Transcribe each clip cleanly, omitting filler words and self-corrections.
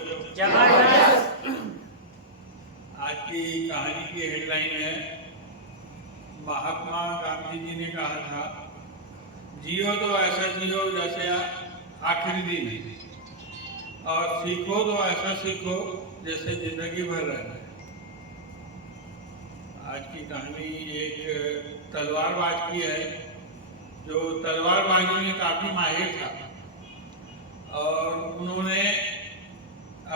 जबरदस्त। आज की कहानी की हेडलाइन है, महात्मा गांधी जी ने कहा था, जियो तो ऐसा जियो जैसे आखिरी दिन है, और सीखो तो ऐसा सीखो जैसे जिंदगी भर रहना है। आज की कहानी एक तलवारबाज की है, जो तलवारबाजी में काफी माहिर था, और उन्होंने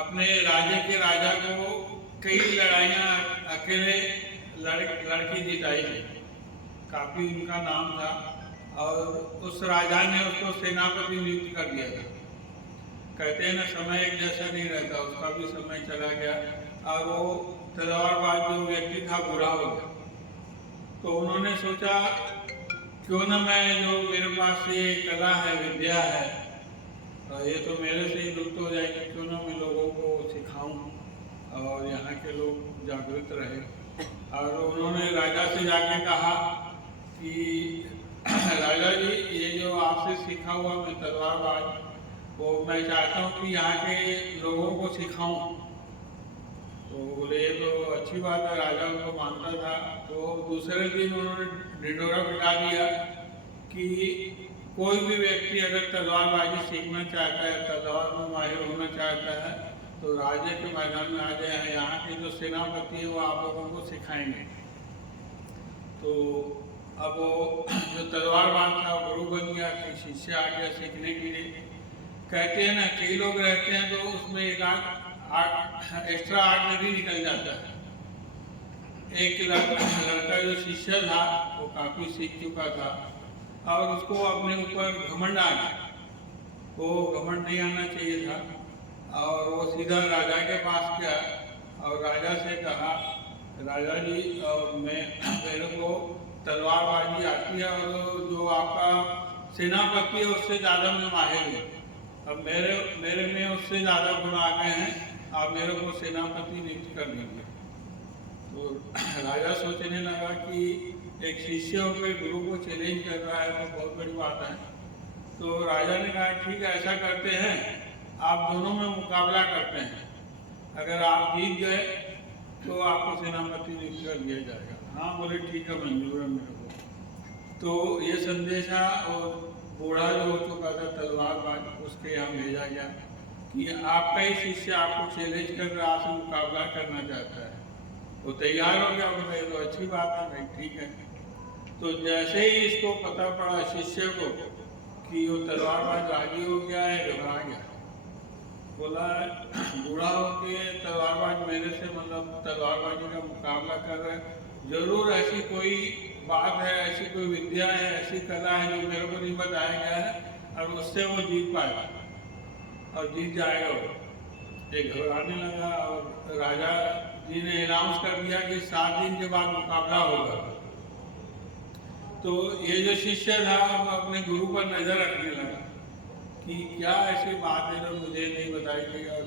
अपने राज्य के राजा को कई लड़ाइयाँ अकेले लड़की जिताई थी। काफी उनका नाम था, और उस राजा ने उसको सेनापति नियुक्त कर दिया था। कहते हैं ना, समय एक जैसा नहीं रहता, उसका भी समय चला गया और वो तलवारबाज जो व्यक्ति था बूढ़ा हो गया। तो उन्होंने सोचा, क्यों ना मैं, जो मेरे पास ये कला है, विद्या है, ये तो मेरे से ही लुप्त हो जाएगी, क्यों ना मैं लोगों को सिखाऊं और यहाँ के लोग जागृत रहे। और उन्होंने राजा से जाके कहा कि राजा जी, ये जो आपसे सीखा हुआ मैं तलवारबाज, वो मैं चाहता हूँ कि यहाँ के लोगों को सिखाऊं। तो बोले, ये तो अच्छी बात है। राजा उनको मानता था। तो दूसरे दिन उन्होंने ढिंढोरा पिटा दिया कि कोई भी व्यक्ति अगर तलवारबाजी सीखना चाहता है, तलवार में माहिर होना चाहता है, तो राज्य के मैदान में आ जाए। यहाँ के जो सेनापति है वो आप लोगों को सिखाएंगे। तो अब वो जो तलवारबाज था गुरु बन गया, कि शिष्य आ गया सीखने के लिए। कहते हैं ना, कई लोग रहते हैं तो उसमें एक आर्ट एक्स्ट्रा आर्ट निकल जाता है। एक लड़का जो शिष्य था वो काफी सीख चुका था, और उसको अपने ऊपर घमंड आ गया। वो घमंड नहीं आना चाहिए था, और वो सीधा राजा के पास गया और राजा से कहा, राजा जी, मेरे को तलवारबाजी आती है, और जो आपका सेनापति है उससे ज़्यादा मैं माहिर हूँ। अब मेरे में उससे ज़्यादा गुण आ गए हैं, आप मेरे को सेनापति नियुक्त कर दीजिए। तो राजा सोचने लगा कि एक शिष्य होकर गुरु को चैलेंज कर रहा है, तो बहुत बड़ी बात है। तो राजा ने कहा, ठीक है, ऐसा करते हैं, आप दोनों में मुकाबला करते हैं। अगर आप जीत गए तो आपको सेनापति नियुक्त कर दिया जाएगा। हाँ बोले, ठीक है, मंजूर है मेरे को। तो ये संदेशा, और बूढ़ा जो हो चुका था तलवारबाज, उसके यहाँ भेजा गया कि आपका ही शिष्य आपको चैलेंज कर रहा है, आपसे मुकाबला करना चाहता है। वो तैयार हो गया। बोले, तो अच्छी बात है भाई, ठीक है। तो जैसे ही इसको पता पड़ा शिष्य को कि वो तलवारबाज राजी हो गया है, घबरा गया। बोला, बूढ़ा होके तलवारबाज मेरे से मतलब तलवारबाजी का मुकाबला कर रहे हैं, जरूर ऐसी कोई बात है, ऐसी कोई विद्या है, ऐसी कला है जो मेरे को नहीं बताया गया है, और उससे वो जीत पाएगा और जीत जाएगा। वो एक घबराने लगा, और राजा जी ने अनाउंस कर दिया कि 7 दिन के बाद मुकाबला होगा। तो ये जो शिष्य था वो अपने गुरु पर नजर रखने लगा कि क्या ऐसी बात है जो मुझे नहीं बताई गई और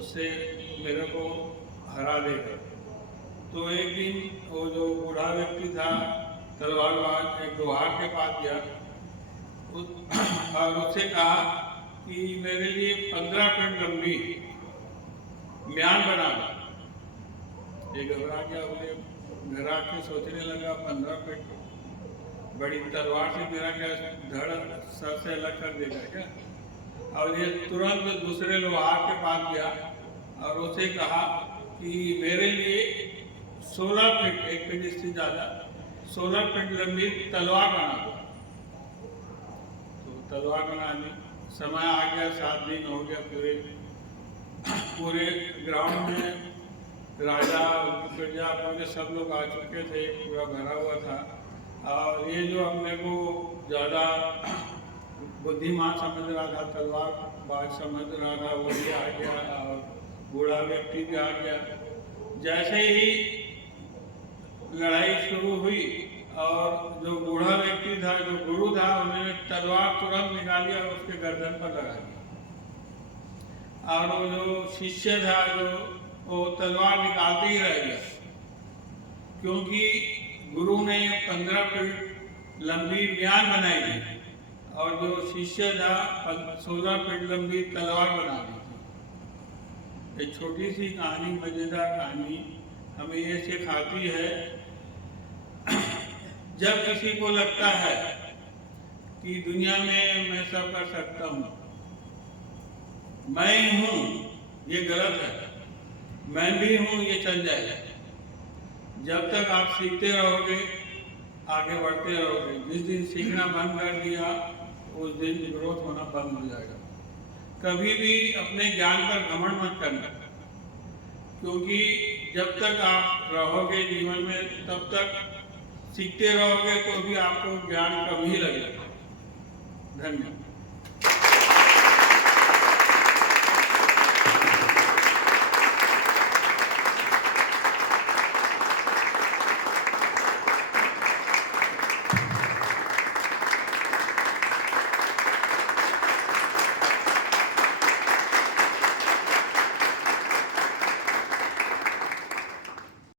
उससे मेरे को हरा देगा। तो एक दिन वो जो बूढ़ा व्यक्ति था तलवारबाज, एक दोहार के पास गया और उससे कहा कि मेरे लिए 15 फीट लंबी म्यान बना दो। ये घबरा गया। बोले, घर आके सोचने लगा, 15 फीट बड़ी तलवार से मेरा क्या धड़ सर से अलग कर देगा क्या? और ये तुरंत दूसरे लोहार के पास गया और उसे कहा कि मेरे लिए 16 फीट, 1 फीट इससे ज़्यादा, 16 फीट लंबी तलवार बना दो। तो तलवार बनाने समय आ गया, 7 दिन हो गया। पूरे ग्राउंड में राजा, प्रजा, सब लोग आ चुके थे, पूरा भरा हुआ था। और ये जो अपने को ज़्यादा बुद्धिमान समझ रहा था, तलवार बाज समझ रहा था, वो भी आ गया, और बूढ़ा व्यक्ति भी आ गया। जैसे ही लड़ाई शुरू हुई, और जो बूढ़ा व्यक्ति था, जो गुरु था, उन्होंने तलवार तुरंत निकाली और उसके गर्दन पर लगा दी। और वो जो शिष्य था, जो वो तलवार निकालते ही रह गया, क्योंकि गुरु ने 15 फीट लंबी म्यान बनाई थी, और जो शिष्य था 16 फीट लंबी तलवार बना दी थी। एक छोटी सी कहानी, मज़ेदार कहानी हमें ये सिखाती है, जब किसी को लगता है कि दुनिया में मैं सब कर सकता हूँ, मैं ही हूँ, ये गलत है, मैं भी हूँ, ये चल जाएगा। जब तक आप सीखते रहोगे, आगे बढ़ते रहोगे। जिस दिन सीखना बंद कर दिया, उस दिन ग्रोथ होना बंद हो जाएगा। कभी भी अपने ज्ञान पर घमंड मत करना, क्योंकि जब तक आप रहोगे जीवन में, तब तक सीखते रहोगे तो भी आपको ज्ञान कम ही लगेगा। धन्यवाद।